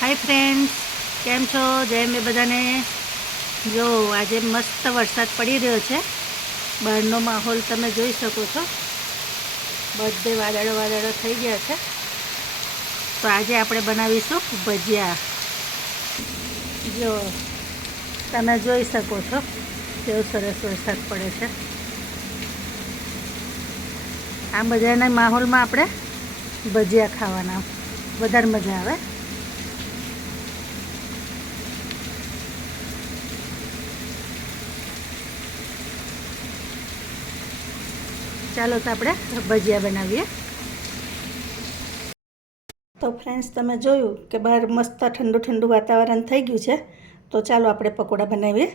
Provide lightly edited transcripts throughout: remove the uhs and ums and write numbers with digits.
Hi friends, केम छो? जय मे बधाने। जो आज मस्त वरसाद पड़ी रह्यो छे। बहारनो माहोल तमे जोई शको छो। बधे वादळो वादळो थई गया छे। तो आज आपणे बनावीशुं भजिया। जो तमे जोई शको छो केवो सरस वरसाद पड़े छे। आ बधाना माहोलमां आपणे भजिया खावाना वधारे मजा आवे। चालो तो आपणे भजिया बनावीए। तो फ्रेंड्स, तमे जोयुं के बहार मस्त ठंडू ठंडू वातावरण थई गयुं छे। तो चालो आपणे पकोड़ा बनावीए।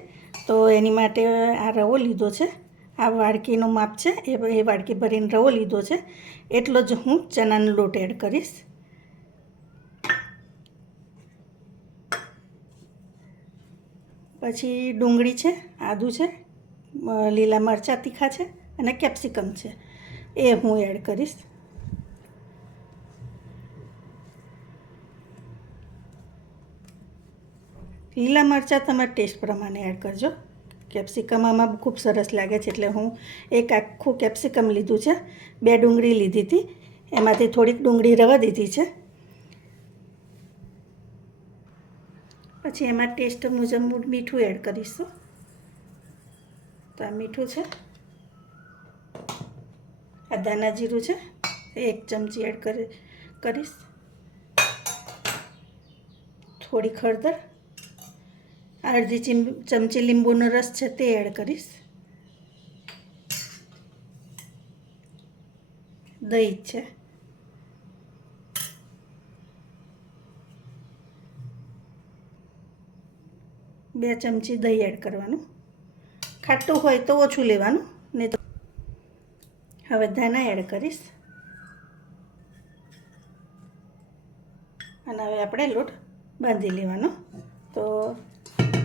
तो एनी माटे आ रवो लीधो छे। आ वाडकीनुं माप छे ए वाडकी भरीने रवो लीधो छे। एटलो ज हूँ चनानो लोट एड करीश। पछी डુંગળી છે, આદું છે, લીલા મરચાં તીખા છે અને કેપ્સિકમ છે, એ હું એડ કરીશ। લીલા મરચાં તમારા ટેસ્ટ પ્રમાણે એડ કરજો। કેપ્સિકમ આમાં ખૂબ સરસ લાગે છે એટલે હું એક આખું કેપ્સિકમ લીધું છે। 2 ડુંગળી લીધી હતી, એમાંથી થોડીક ડુંગળી રવા દીધી છે। પછી એમાં ટેસ્ટ મુજબ મીઠું એડ કરીશું। તો આ મીઠું છે। આ ધાણા જીરું છે, 1 ચમચી એડ કરીશ। થોડી હળદર, અડધી ચમચી લીંબુનો રસ છે તે એડ કરીશ। દહીં છે, 2 ચમચી દહીં એડ કરવાનું। ખાટું હોય તો ઓછું લેવાનું, નહીં તો। હવે ધાણા એડ કરીશ અને હવે આપણે લોટ બાંધી લેવાનો। તો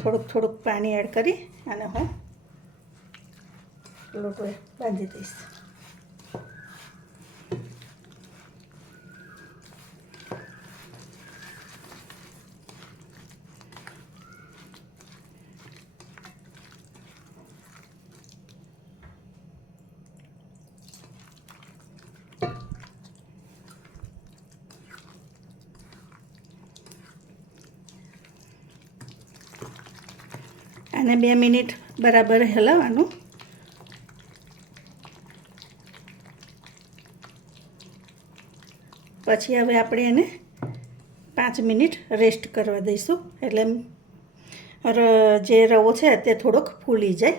થોડુંક પાણી એડ કરી અને હું લોટ બાંધી દઈશ। આને 2 મિનિટ બરાબર હલાવવાનું। પછી હવે આપણે એને 5 મિનિટ રેસ્ટ કરવા દઈશું, એટલે જે રવો છે તે થોડોક ફૂલી જાય।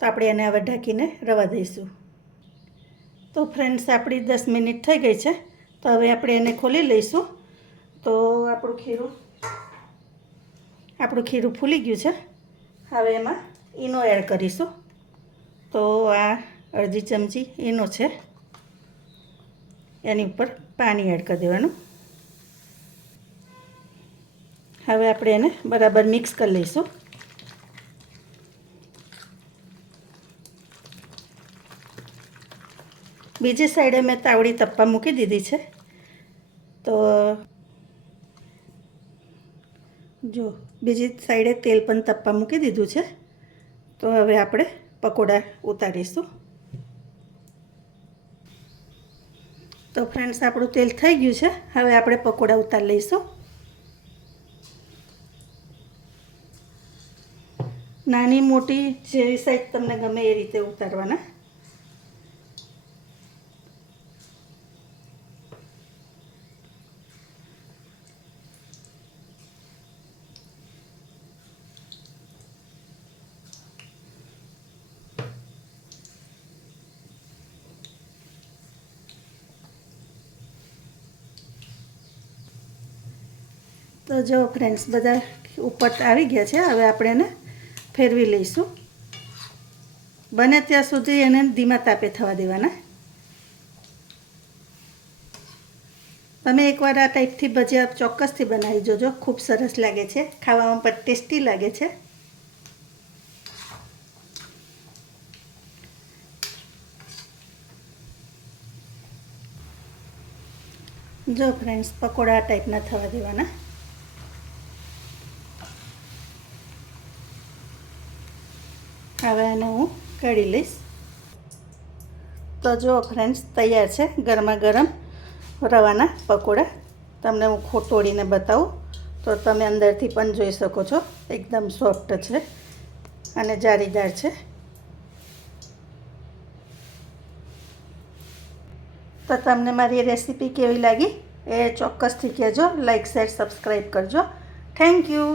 તો આપણે એને હવે ઢાંકીને રવા દઈશું। તો ફ્રેન્ડ્સ, આપણી 10 મિનિટ થઈ ગઈ છે। તો હવે આપણે એને ખોલી લઈશું। તો આપણું ખીરું ફૂલી ગયું છે। હવે એમાં ઈનો એડ કરીશું। તો આ અડધી ચમચી ઈનો છે, એની ઉપર પાણી એડ કરી દેવાનું। હવે આપણે એને બરાબર મિક્સ કરી લઈશું। બીજી સાઈડે મેં તાવડી તપવા મૂકી દીધી છે। તો જો બીજી સાઈડે તેલ પણ તપવા મૂકી દીધું છે। તો હવે આપણે પકોડા ઉતારીશું। તો ફ્રેન્ડ્સ, આપણું તેલ થઈ ગયું છે। હવે આપણે પકોડા ઉતારી લઈશું। નાની મોટી જેવી સાઈઝ તમને ગમે એ રીતે ઉતારવાના। તો જો ફ્રેન્ડ્સ, બધા ઉપર આવી ગયા છે। હવે આપણે એને ફેરવી લઈશું। બને ત્યાં સુધી એને ધીમા તાપે થવા દેવાના। તમે એકવાર આ ટાઈપથી ભજીયા ચોક્કસથી બનાવી જોજો, ખૂબ સરસ લાગે છે, ખાવામાં પણ ટેસ્ટી લાગે છે। જો ફ્રેન્ડ્સ, પકોડા આ ટાઈપના થવા દેવાના। હવે આને હું કાઢી લઈશ. તો જો ફ્રેન્ડ્સ તૈયાર છે ગરમા ગરમ રવાના પકોડા. તમને હું તોડીને બતાવું તો તમે અંદરથી પણ જોઈ શકો છો. એકદમ સોફ્ટ છે અને જાળીદાર છે. તો તમને મારી રેસીપી કેવી લાગી એ ચોક્કસથી કહેજો. લાઈક શેર સબસ્ક્રાઈબ કરજો. Thank you.